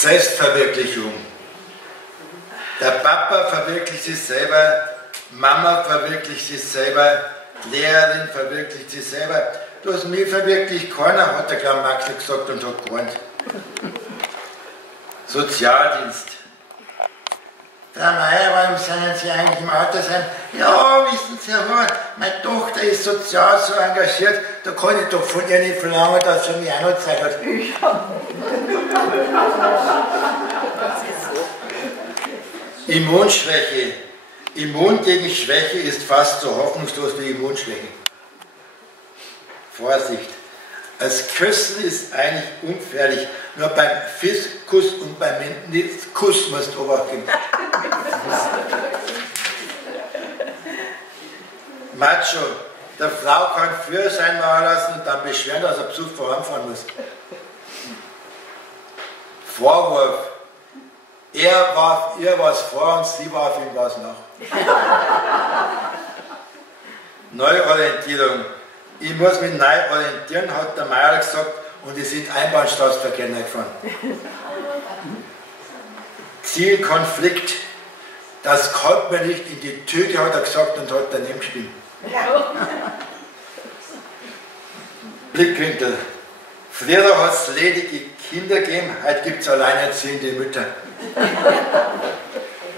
Selbstverwirklichung. Der Papa verwirklicht sich selber, Mama verwirklicht sich selber, Lehrerin verwirklicht sich selber. Du hast mich verwirklicht keiner, hat der kleine Maxl gesagt und hat gewarnt. Sozialdienst. Frau Meier, warum sind Sie eigentlich im Altersheim? Ja, wissen Sie, Herr Hoher, meine Tochter ist sozial so engagiert, da kann ich doch von ihr nicht verlangen, dass sie mich auch noch Zeit hat. Immunschwäche. Immun gegen Schwäche ist fast so hoffnungslos wie Immunschwäche. Vorsicht. Das Küssen ist eigentlich ungefährlich. Nur beim Kuss und beim Kuss musst du obachten. Macho. Der Frau kann Führerschein machen lassen und dann beschweren, dass er Besuch voranfahren muss. Vorwurf. Er warf ihr was vor und sie warf ihm was nach. Neuorientierung. Ich muss mich neu orientieren, hat der Meier gesagt, und ich sind Einbahnstraßenverkehr gefahren. Zielkonflikt. Das kommt mir nicht in die Tüte, hat er gesagt und hat daneben gespielt. Blickwinkel. Früher hat es ledige Kinder gegeben, heute gibt es alleinerziehende Mütter.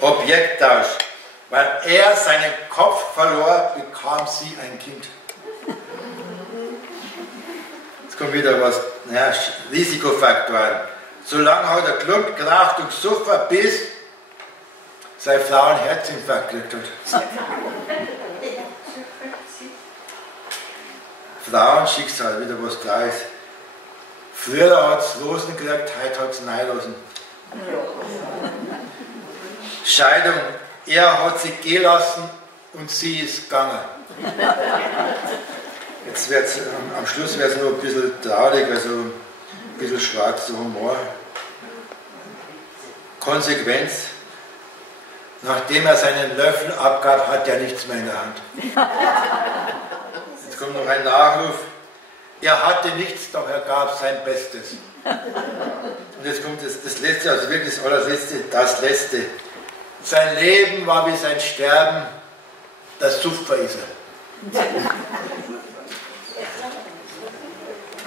Objekttausch. Weil er seinen Kopf verlor, bekam sie ein Kind. Jetzt kommt wieder was, naja, Risikofaktoren. Solange hat er gelugt, geraucht und gesoffen, bis seine Frau einen Herzinfarkt gekriegt hat. Frauenschicksal, wieder was Gleiches. Früher hat es Rosen gekriegt, heute hat es Neirosen. Scheidung. Er hat sich gehen lassen und sie ist gegangen. Jetzt wird's, am Schluss wird es nur ein bisschen traurig, also ein bisschen schwarzer Humor. Konsequenz. Nachdem er seinen Löffel abgab, hat er nichts mehr in der Hand. Jetzt kommt noch ein Nachruf. Er hatte nichts, doch er gab sein Bestes. Und jetzt kommt das Letzte, also wirklich das Allerletzte, das Letzte. Sein Leben war wie sein Sterben, das Supfer ist er.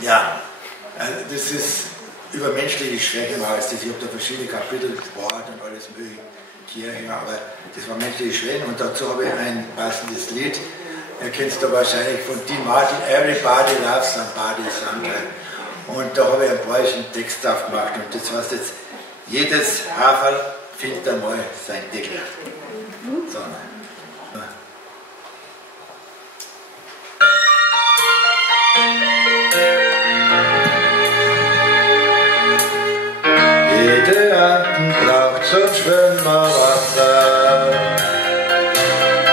Ja, das ist über menschliche Schwäche heißt das. Ich habe da verschiedene Kapitel Sport und alles mögliche, Kirche, aber das war menschliche Schwäche und dazu habe ich ein passendes Lied. Ihr kennt es da wahrscheinlich von Dean Martin, Everybody Loves Somebody Sometime. Und da habe ich einen bayerischen Text drauf gemacht und das heißt jetzt, jedes Haferl findet einmal sein Deckel. So. Jede Anden braucht zum Schwimmen Wasser.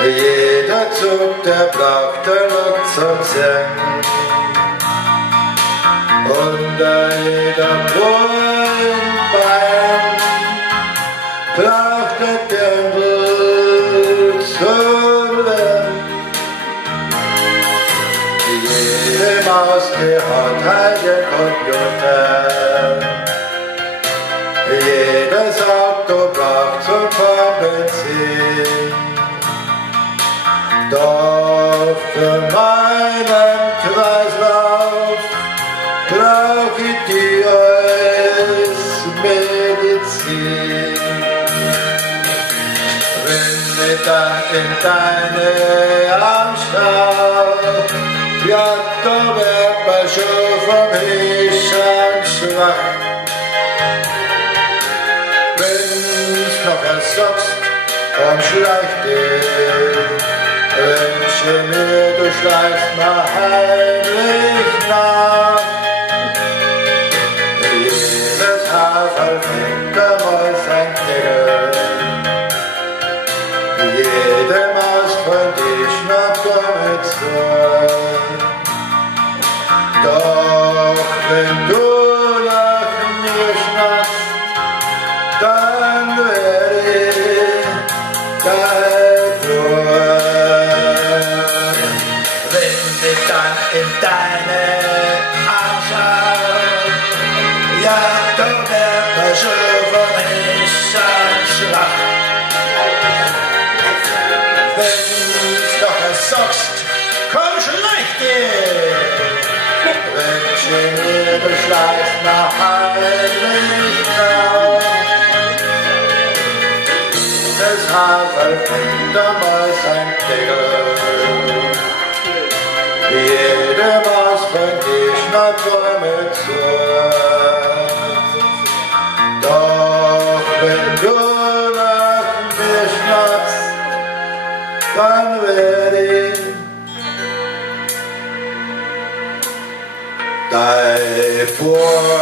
Jeder Zug, der braucht der Luft zum Singen. Und jeder Brunnen in Bayern braucht der Dirndl zum Lernen. Jede Maus, die hat einen Computer. Jedes Auto braucht zum Fahren Benzin. Doch für meinen Kreislauf brauch ich die als Medizin. Wenn ich dann in deine Arme schau, ja, da wird man schon vom Hischern schwach. Wenn's noch erst sagst, komm schleich dich. Wünsche mir, du schleichst mal heimlich nach. Jedes Haferl findet einmal sein Deckel. Jede Maus von dir schnappt damit so. Doch wenn du nach mir schnappst, dann werde ich dein Bruder. Dann in deine Arme schau, ja, du wirst schon Geist nach Heiligkeit. Es Havel fängt damals ein Deckel. Jede Maus bringt die Natur mit zu. Doch wenn du nach mir schnappst, dann werde ich dein Vor.